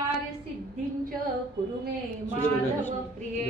अभिष्टकार्य सिद्धींच कुरु मे माधव. प्रिये.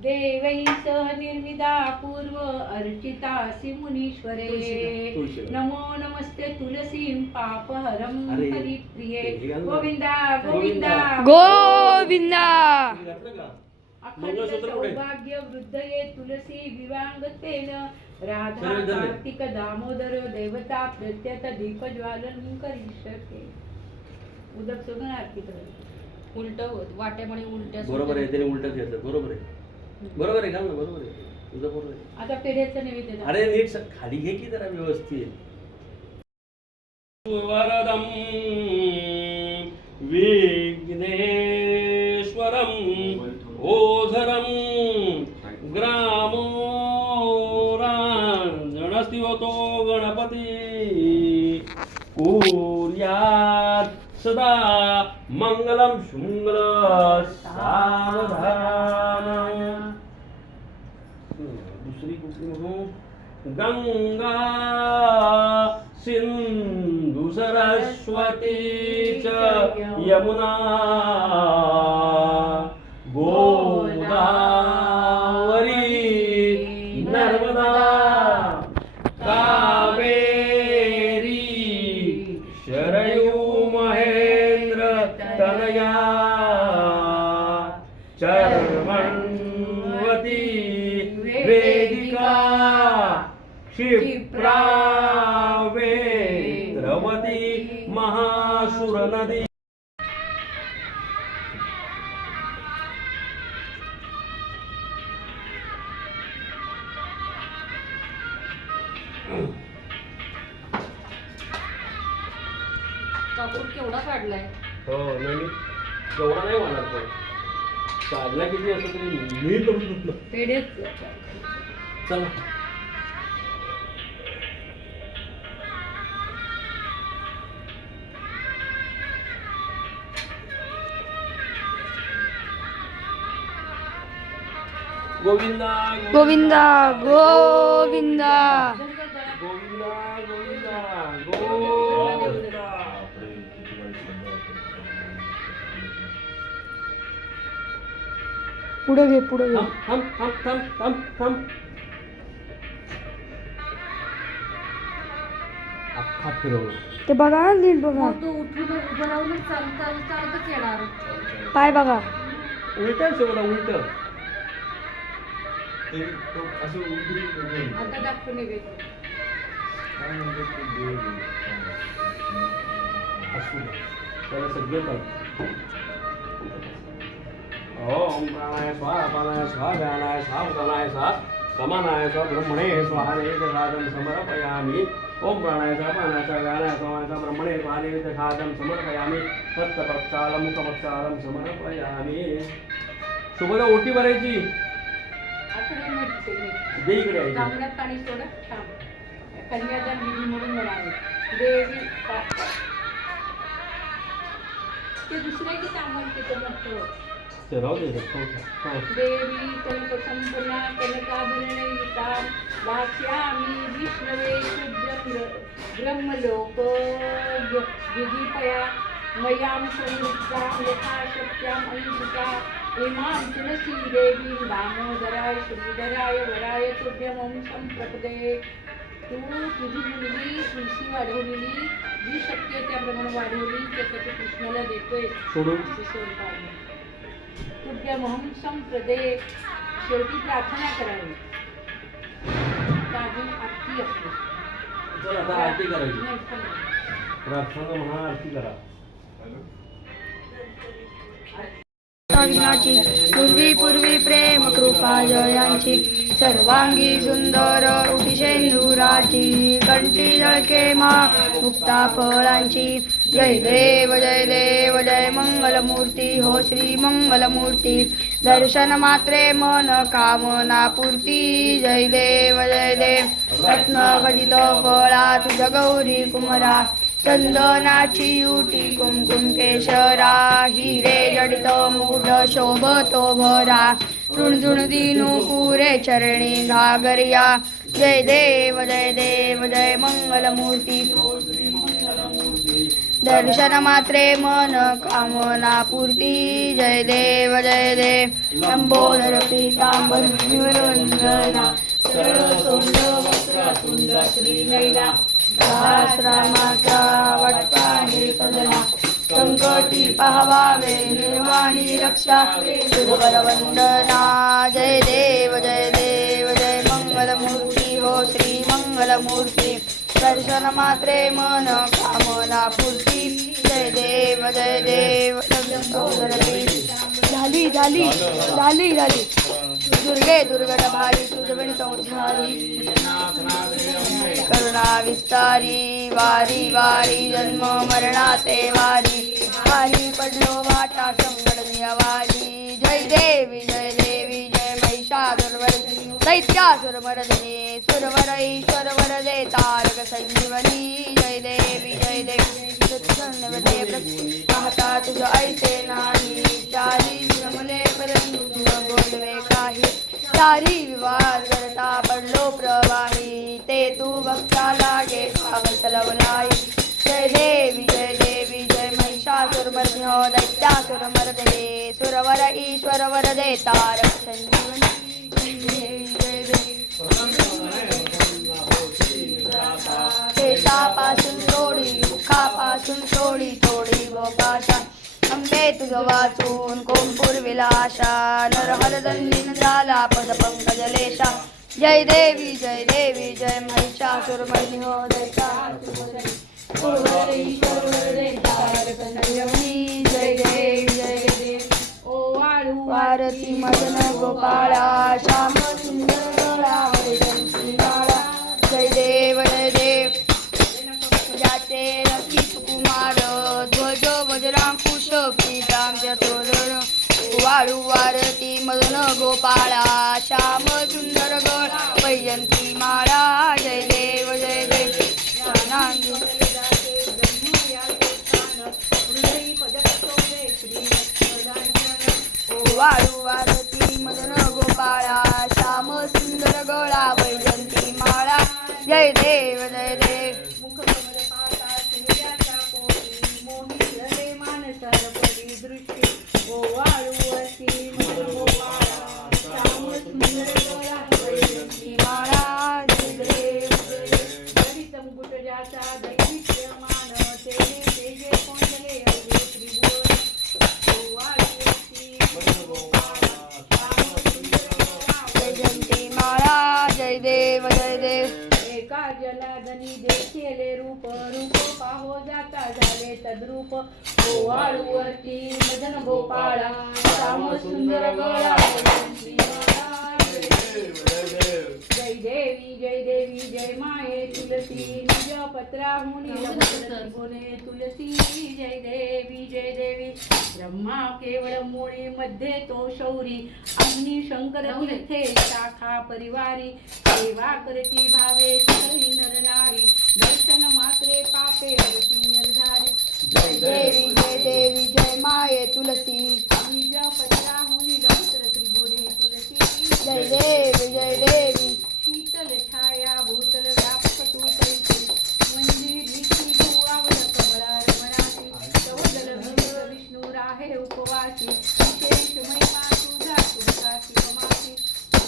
देवै सह निर्विदा पूर्व अर्चितासि मुनीश्वरे. नमो नमस्ते तुलसीं पापहरं हरिप्रिये. गोविंदा गोविंदा. गोविंदा. सौभाग्य वृद्धये तुलसी विवांगतेन राधा. कार्तिक दामोदर देवता प्रत्यत दीप ज्वालन करिष्यते उदक सोडून आरती उलट होत वाट्यामुळे उलट्या बरोबर आहे त्याने उलटच घेतलं. बरोबर आहे. बरोबर आहे का ना बरोबर आहे. तुझं बरोबर आहे. आता पेढ्याचं नैवेद्य अरे नीट स- खाली घे की जरा व्यवस्थित. वरदम विघ्नेश्वरम ओझरम ग्रामोरांजणस्ति होतो गणपती. कुर्यात सदा मङ्गलं शुङ्गल सावधान। दुसरी कुठली म्हणू? गंगा सिंधू सरस्वती च यमुना महासुर नदी कापूर केवढा काढलाय? हो नाही मी तेवढा नाही म्हणणार पण काढला किती असं तरी मी करू शकलो पेढेच चला. गोविंदा गोविंदा गोविंदा. गोविंदा गोविंदा गोविंदा. पुढे घे पुढे घे. थांब थांब थांब थांब थांब थांब. अख्खा फिरवला. ते बघा नीट बघा. मग तो उठून उभं राहूनच चालता चालतच येणार. पाय बघा. उलट शेवटा उलट. आता दाखवून नैवेद्य असू दे. त्याला सगळं कळतं. ओम प्राणाय स्वाहा प्राणाय स्वाहा व्यानाय स्वाहा उदानाय स्वाहा समानाय स्वाहा ब्रह्मणे स्वाहा नैवेद्यखादं समर्पयामि. ओम प्राणाय स्वाहा प्राणाय स्वाहा व्यानाय स्वाहा स्वाहा ब्रह्मणे स्वाहा नैवेद्यखादं समर्पयामि. हस्तपक्षालं मुखपक्षालं समर्पयामि. शुभदा ओटी भरायची. आता ते. दे इकडे आहे. तांबड्यात पाणी सोडत थांब. कन्यादान विधी म्हणून म्हणावे देवी ते दुसरे की तांबड तिथं मोठं. ते राहू दे. देवी कनकसंपन्ना कनकाभरणयुता दास्यामि विष्णवे शुद्रं ब्रह्मलोक विधिपया मयां संयुक्तां यथा शक्त्याम् अहिंसिका इमां तुलसी देवीं दामोदराय श्रीधराय वराय तुभ्यमं संप्रपदे तू तुझी मुलगी तुलसी वाढवलेली जी शक्य आहे त्याप्रमाणे वाढवली त्यासाठी कृष्णाला देतोय सोडून. तुभ्यमहं संप्रदे शेवटी प्रार्थना करावी अजून आरती असते आता आरती करायची प्रार्थना म्हणा आरती करा. अविनाची पूर्वी पूर्वी प्रेम कृपा जयांची सर्वांगी सुंदर उटिशेंदुराची कंठी जळके मा मुक्ता फळांची. जय देव जय देव जय मंगलमूर्ती. हो श्री मंगलमूर्ती. दर्शन मात्रे मन कामना पूर्ती. जय देव जय देव. रत्न खजित फळा तुझ गौरी कुमरा. चंदनाची युटी कुमकुम केशरा हिरे जडित मूढ शोभतो भरा. रुणझुण दिनू पुरे चरणी घागरिया. जय देव जय देव जय मंगलमूर्ती. दर्शन मात्रे मन कामना पूर्ती. जय देव जय देव. लंबोदर पीतांबर वंदना सरसुंड वक्रतुंड श्रीनयना सहस्रामाचा वटपाणी सजना संकटी पाहावे निर्वाणी रक्षा। वंदना जय देव जय देव जय मंगलमूर्ती। हो श्री मंगलमूर्ती। दर्शन मात्रे मन कामना पूर्ती। जय देव जय देव। झाली झाली झाली झाली। दुर्गे दुर्गट भारी तुझविण संसारी करुणा विस्तारी वारी वारी जन्म मरणाते वारी. वारी पडलो वाटा संकट वारी जय देवी जय देवी जय महिषासुरवर दैत्यासुर मरदने सुरवर ईश्वर वरदे तारक संजीवनी. जय देवी जय देवी. पाहता तुझ ऐसे नाही. चारी मुले परंतु बोलवे काही. चारी विवाद करता पडलो प्रवाही. ते तू भक्ता लागे पावतलवलाई जय देवी जय देवी जय महिषासुर मर्दिनो हो, दैत्यासुर मर्दने सुरवर ईश्वर वरदे तारक संजीवनी केशापासून सोडी मुखापासून सोडी थोडी गोपाशा अंबे तुझ वाचून कोंपूर विलाशा नरहर दंडीन झाला पद पंकजलेशा. जय देवी जय देवी जय महिषासुर मर्दिनी गोपाळा जय देवी जय देव. ओ वाळू वारती मदन गोपाळा श्याम सुंदर गळा तोरण वाळू वारती मदन गोपाळा श्याम सुंदर गळा वैजंती माळा जय देव जय देव. वाळू वारती मदन गोपाळा श्याम सुंदर गळा वैजंती माळा जय देव जय देव. तद्रूप ओवाळूवरती मदन गोपाळा श्याम सुंदर गळा. जय देवी जय देवी जय माये तुलसी निज पत्राहुनी बोले तुलसी जय देवी जय देवी ब्रह्मा केवळ मुळी मध्ये तो शौरी अग्नी शंकर तीर्थे शाखा परिवारी सेवा करती भावे चितही नर नारी दर्शन मात्रे पापे निर्धारी जय देवी जय देवी जय माये तुलसी। जय देवी जय देवी। शीतल छाया भूतल व्यापक तू कैसी कमळा विष्णू राहे उपवासी विशेष महिमा तुझा तुझाची शिवमासी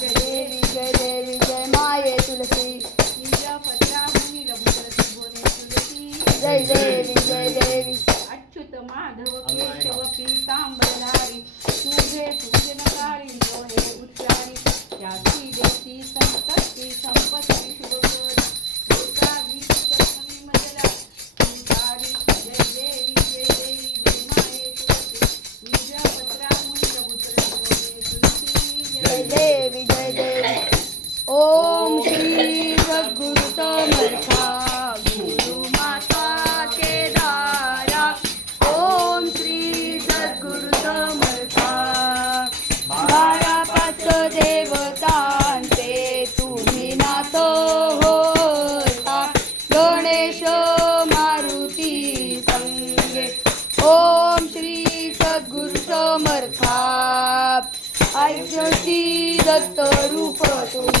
जय देवी जय देवी जय माये तुलसी। निज पत्राहुनी लभुतर त्रिभुवने तुलसी जय देवी जय देवी माधव केशव पीतांबरधारी तुझे पूजनकारी लोहे उच्चारी त्याची देती संपत्ती संपत्ती. ऐकती दत्त रूप तुम्ही